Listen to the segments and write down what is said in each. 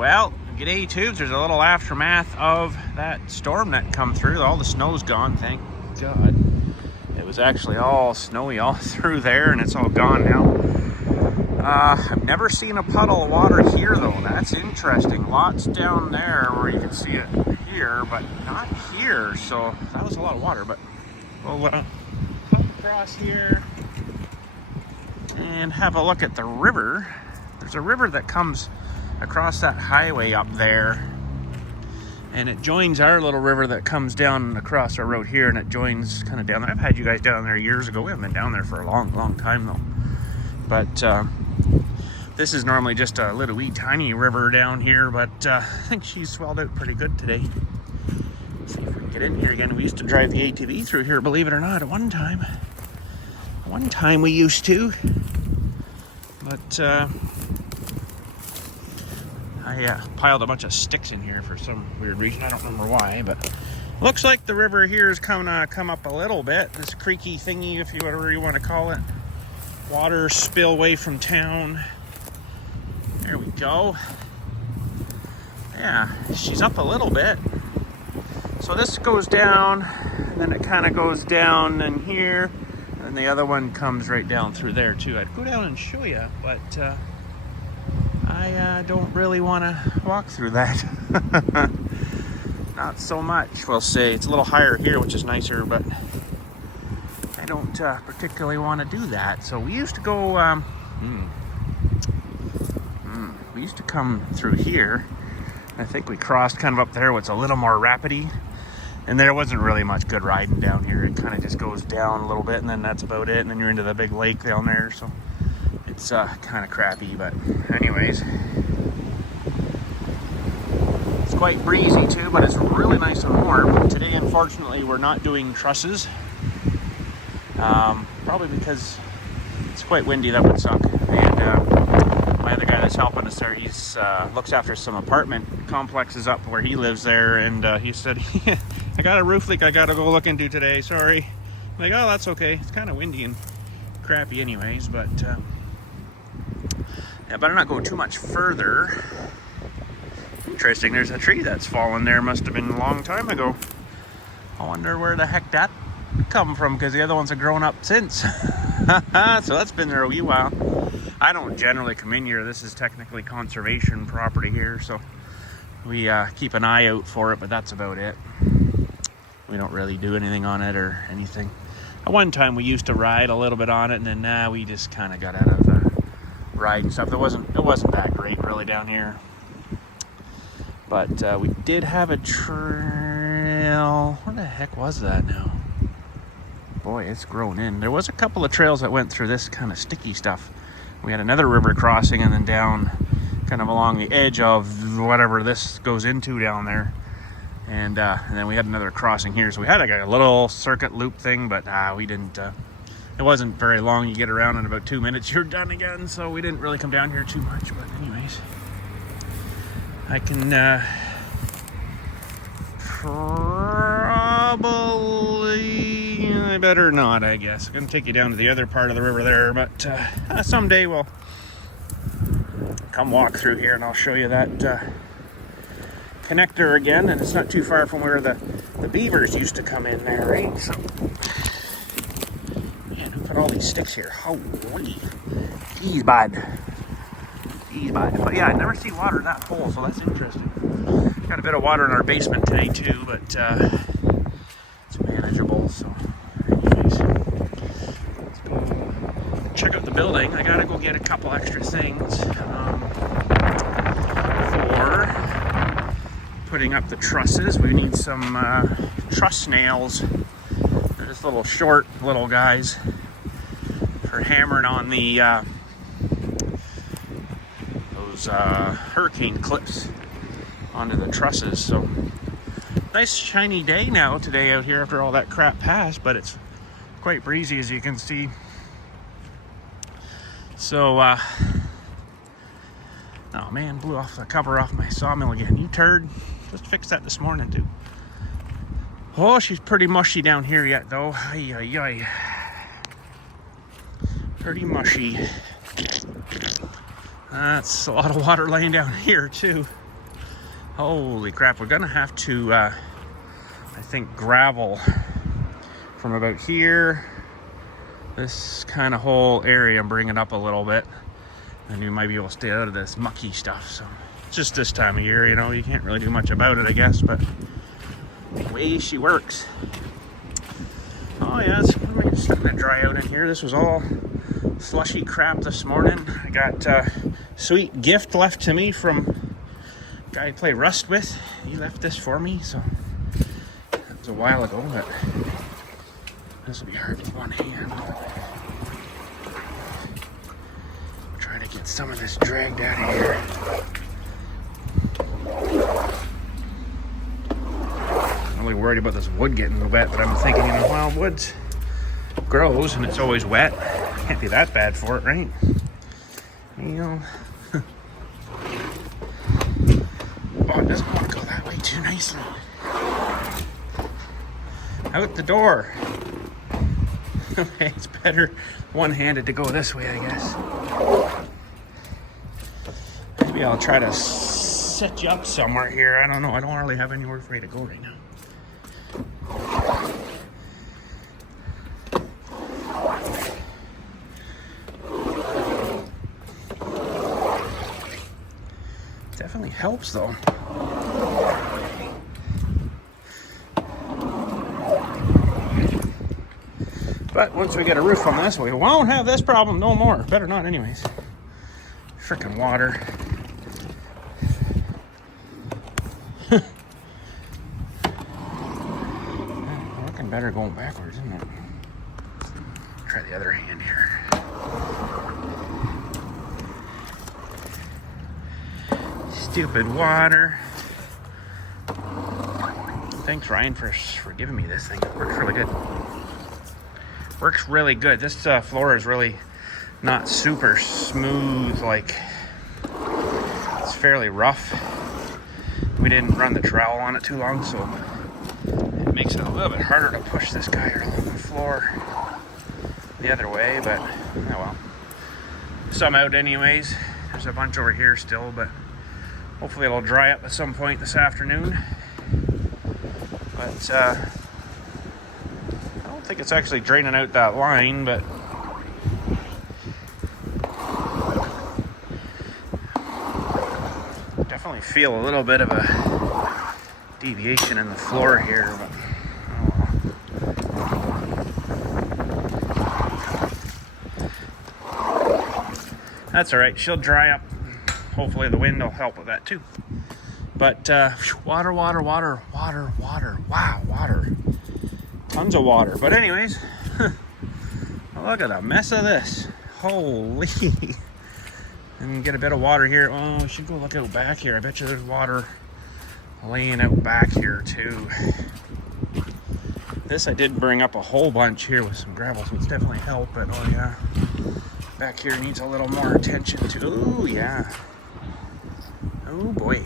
Well, g'day tubes. There's a little aftermath of that storm that come through. All the snow's gone, thank God. It was actually all snowy all through there, and it's all gone now. I've never seen a puddle of water here, though. That's interesting. Lots down there where you can see it here, but not here. So that was a lot of water. But we'll come across here and have a look at the river. There's a river that comes across that highway up there, and it joins our little river that comes down across our road here, and it joins kind of down there. I've had you guys down there years ago. We haven't been down there for a long time though. But this is normally just a little wee tiny river down here, but I think she's swelled out pretty good today. Let's see if we can get in here again. We used to drive the ATV through here, believe it or not, at one time. One time we used to, but I piled a bunch of sticks in here for some weird reason. I don't remember why, but looks like the river here has come up a little bit. This creaky thingy, if you whatever you want to call it. Water spillway from town. There we go. Yeah, she's up a little bit. So this goes down, and then it kind of goes down in here, and the other one comes right down through there too. I'd go down and show you, but I don't really want to walk through that. Not so much, we'll say. It's a little higher here, which is nicer, but I don't particularly want to do that. So we used to go, we used to come through here. I think we crossed kind of up there where it's a little more rapidy. And there wasn't really much good riding down here. It kind of just goes down a little bit, and then that's about it. And then you're into the big lake down there, so it's kind of crappy. But anyways, it's quite breezy too, but it's really nice and warm. Today, unfortunately, we're not doing trusses. Probably because it's quite windy. That would suck. And my other guy that's helping us there, he's looks after some apartment complexes up where he lives there, and he said, I got a roof leak I gotta go look into today, sorry. I'm like, oh, that's okay. It's kind of windy and crappy anyways, but yeah, better not go too much further. Interesting, there's a tree that's fallen there. Must have been a long time ago. I wonder where the heck that come from, because the other ones have grown up since. So that's been there a wee while. I don't generally come in here. This is technically conservation property here, so we keep an eye out for it, but that's about it. We don't really do anything on it or anything. At one time we used to ride a little bit on it, and then now we just kind of got out of the riding stuff. It wasn't that great really down here. But we did have a trail. What the heck was that now? Boy, it's grown in. There was a couple of trails that went through this kind of sticky stuff. We had another river crossing, and then down kind of along the edge of whatever this goes into down there. And then we had another crossing here. So we had like a little circuit loop thing, but we didn't, it wasn't very long. You get around in about 2 minutes, you're done again. So we didn't really come down here too much, but anyways. I can probably, I better not, I guess. I'm gonna take you down to the other part of the river there, but someday we'll come walk through here and I'll show you that connector again. And it's not too far from where the beavers used to come in there, right? So, man, who put all these sticks here? Holy, geez, bud. But yeah, I never see water in that hole, so that's interesting. Got a bit of water in our basement today too, but it's manageable. So anyways, let's go check out the building. I gotta go get a couple extra things for putting up the trusses. We need some truss nails. They're just little short little guys for hammering on the hurricane clips onto the trusses. So nice shiny day now today out here after all that crap passed, but it's quite breezy as you can see. So oh man, blew off the cover off my sawmill again. You turd. Just fixed that this morning too. Oh, she's pretty mushy down here yet though. Ay, ay, ay. Pretty mushy. That's a lot of water laying down here too. Holy crap, we're gonna have to, I think, gravel from about here, this kind of whole area, and bring it up a little bit. And you might be able to stay out of this mucky stuff. So it's just this time of year, you know, you can't really do much about it, I guess, but the way she works. Oh yeah, it's starting to dry out in here. This was all slushy crap this morning. I got a sweet gift left to me from a guy I play Rust with. He left this for me, so that was a while ago, but this will be hard with one hand. Try to get some of this dragged out of here. I'm really worried about this wood getting wet, but I'm thinking, you know, well, wood grows and it's always wet. Can't be that bad for it, right? You know. Oh, it doesn't want to go that way too nicely. Out the door. Okay, it's better one-handed to go this way, I guess. Maybe I'll try to set you up somewhere here. I don't know. I don't really have anywhere for you to go right now. Definitely helps, though. But once we get a roof on this, we won't have this problem no more. Better not anyways. Frickin' water. Looking better going backwards, isn't it? Try the other hand here. Stupid water. Thanks, Ryan, for giving me this thing. It works really good. Works really good. This floor is really not super smooth. Like, it's fairly rough. We didn't run the trowel on it too long, so it makes it a little bit harder to push this guy along the floor the other way, but oh well. Some out anyways. There's a bunch over here still, but hopefully it'll dry up at some point this afternoon. But I don't think it's actually draining out that line, but definitely feel a little bit of a deviation in the floor here, but that's all right. She'll dry up. Hopefully the wind will help with that too. But water. Wow, water. Tons of water. But anyways, look at the mess of this. Holy. And get a bit of water here. Oh, we should go look out back here. I bet you there's water laying out back here too. This I did bring up a whole bunch here with some gravel, so it's definitely helped. But oh yeah, back here needs a little more attention too. Oh yeah. Oh boy.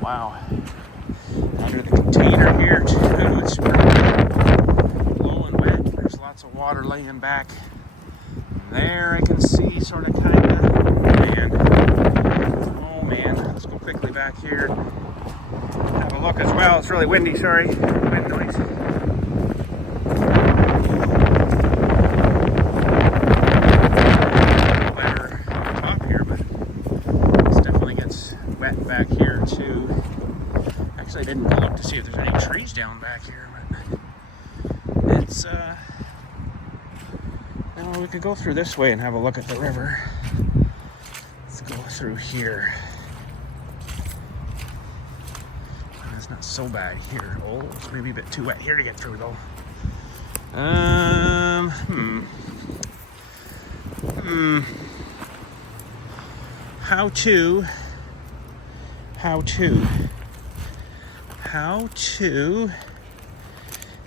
Wow. Under the container here too, it's low and wet. There's lots of water laying back. There I can see sort of kind of. Oh man. Let's go quickly back here. Have a look as well. It's really windy, sorry. Wind noise. Back here too. Actually, I didn't look to see if there's any trees down back here, but it's well, we could go through this way and have a look at the river. Let's go through here. It's not so bad here. Oh, it's maybe a bit too wet here to get through though.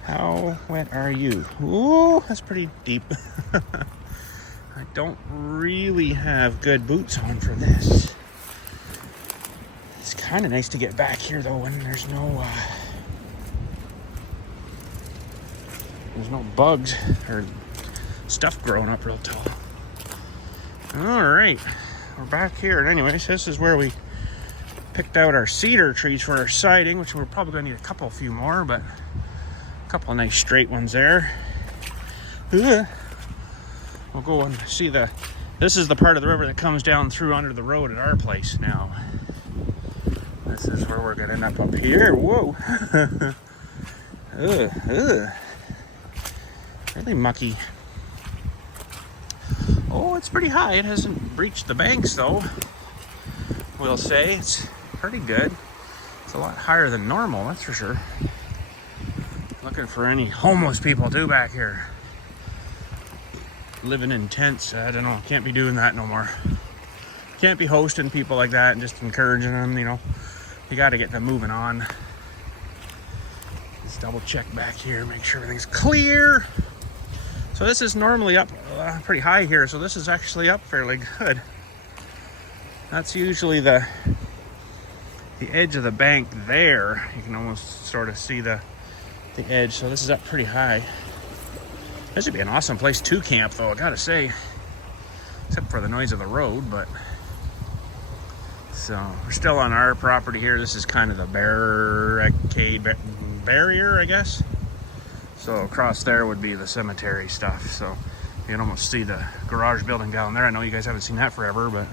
How wet are you? Ooh, that's pretty deep. I don't really have good boots on for this. It's kind of nice to get back here though when there's no bugs or stuff growing up real tall. All right, we're back here. Anyways, this is where we picked out our cedar trees for our siding, which we're probably going to need a few more, but a couple of nice straight ones there. We'll go and see this is the part of the river that comes down through under the road at our place now. This is where we're going to end up here. Whoa. Really mucky. Oh, it's pretty high. It hasn't breached the banks though. We'll say it's pretty good. It's a lot higher than normal, that's for sure. Looking for any homeless people too back here. Living in tents, I don't know. Can't be doing that no more. Can't be hosting people like that and just encouraging them, you know. You got to get them moving on. Let's double check back here, make sure everything's clear. So this is normally up pretty high here, so this is actually up fairly good. That's usually the edge of the bank there. You can almost sort of see the edge, so this is up pretty high. This would be an awesome place to camp though, I gotta say. Except for the noise of the road, but... So, we're still on our property here. This is kind of the barrier, I guess. So across there would be the cemetery stuff. So you can almost see the garage building down there. I know you guys haven't seen that forever, but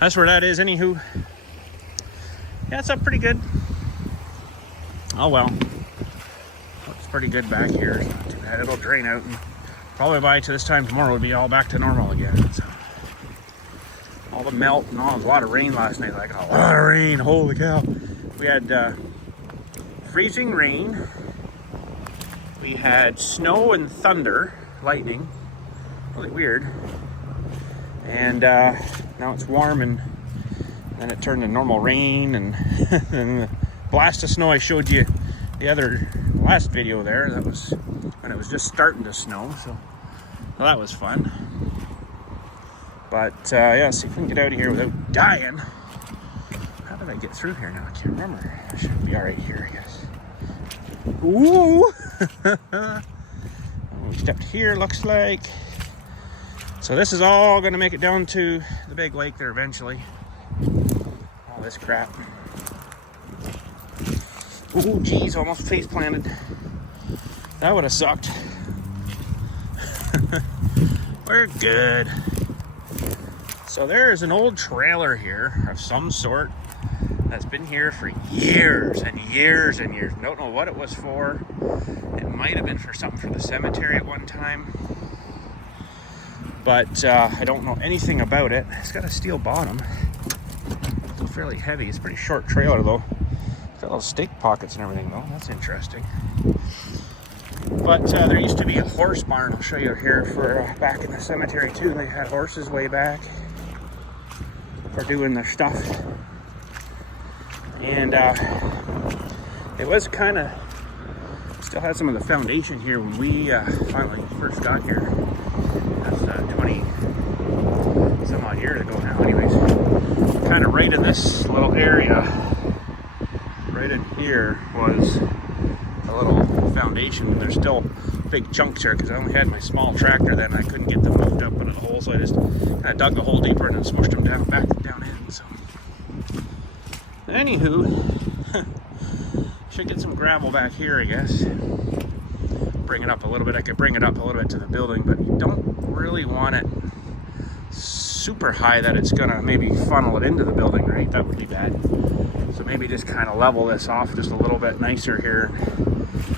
that's where that is. Anywho, yeah, it's up pretty good. Oh well, looks pretty good back here. It's not too bad. It'll drain out, and probably by to this time tomorrow it'll be all back to normal again. So all the melt and all, a lot of rain last night. Like a lot of rain. Holy cow! We had freezing rain. We had snow and thunder, lightning, really weird. And now it's warm, and then it turned to normal rain, and, and the blast of snow I showed you the last video there. That was when it was just starting to snow, so well, that was fun. But yeah, see if we can get out of here without dying. How did I get through here now? I can't remember. I should be all right here, I guess. Ooh! We stepped here, looks like. So this is all going to make it down to the big lake there eventually. All this crap. Ooh, geez, almost face planted. That would have sucked. We're good. So there's an old trailer here of some sort that's been here for years and years and years. Don't know what it was for. It might have been for something for the cemetery at one time, but I don't know anything about it. It's got a steel bottom. It's fairly heavy. It's a pretty short trailer though. It's got little stake pockets and everything though. That's interesting. But there used to be a horse barn. I'll show you here for back in the cemetery too. They had horses way back for doing their stuff. And it was kind of, still had some of the foundation here when we finally first got here. That's 20 some odd years ago now. Anyways, kind of right in this little area, right in here was a little foundation, and there's still big chunks here because I only had my small tractor then. I couldn't get them moved up into the hole, so I just kind of dug the hole deeper and then smushed them back down in. So anywho, should get some gravel back here, I guess. Bring it up a little bit. I could bring it up a little bit to the building, but you don't really want it super high that it's gonna maybe funnel it into the building, right? That would be bad. So maybe just kind of level this off just a little bit nicer here.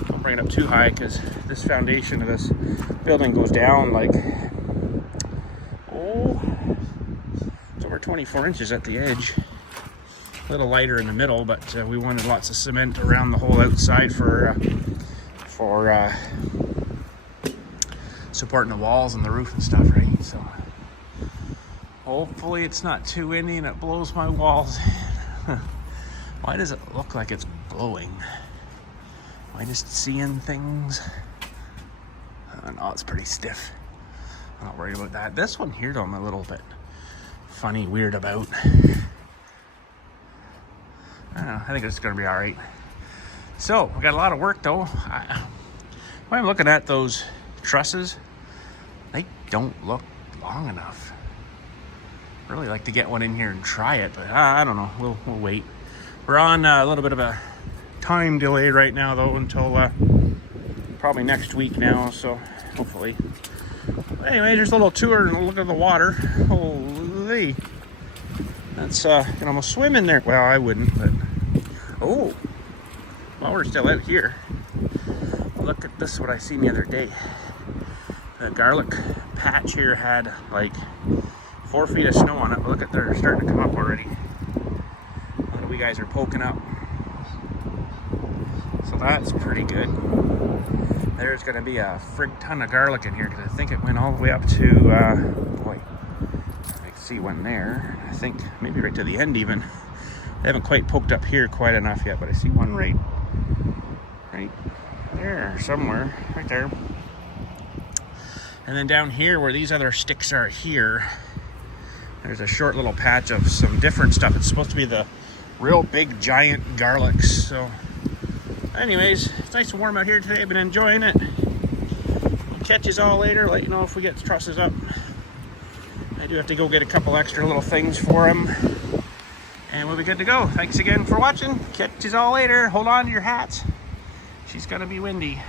Don't bring it up too high because this foundation of this building goes down like, oh, it's over 24 inches at the edge. A little lighter in the middle, but we wanted lots of cement around the whole outside for supporting the walls and the roof and stuff, right? So hopefully it's not too windy and it blows my walls in. Why does it look like it's glowing? Am I just seeing things? No, it's pretty stiff. I'm not worried about that. This one here though, I'm a little bit funny, weird about. I don't know, I think it's gonna be all right. So, we got a lot of work though. When I'm looking at those trusses, they don't look long enough. Really like to get one in here and try it, but I don't know. We'll wait. We're on a little bit of a time delay right now, though, until probably next week now. So hopefully. Anyway, just a little tour and a look at the water. Holy, that's you can almost swim in there. Well, I wouldn't, but oh, well, we're still out here. Look at this. What I seen the other day. The garlic patch here had like 4 feet of snow on it, but look at, they're starting to come up already. A lot of you guys are poking up, so that's pretty good. There's going to be a frig ton of garlic in here because I think it went all the way up to boy, I see one there. I think maybe right to the end even. They haven't quite poked up here quite enough yet, but I see one right there somewhere, right there. And then down here where these other sticks are here, there's a short little patch of some different stuff. It's supposed to be the real big giant garlics. So anyways, it's nice and warm out here today. I've been enjoying it. We'll catch you all later. Let you know if we get the trusses up. I do have to go get a couple extra little things for them. And we'll be good to go. Thanks again for watching. Catch you all later. Hold on to your hats. She's gonna be windy.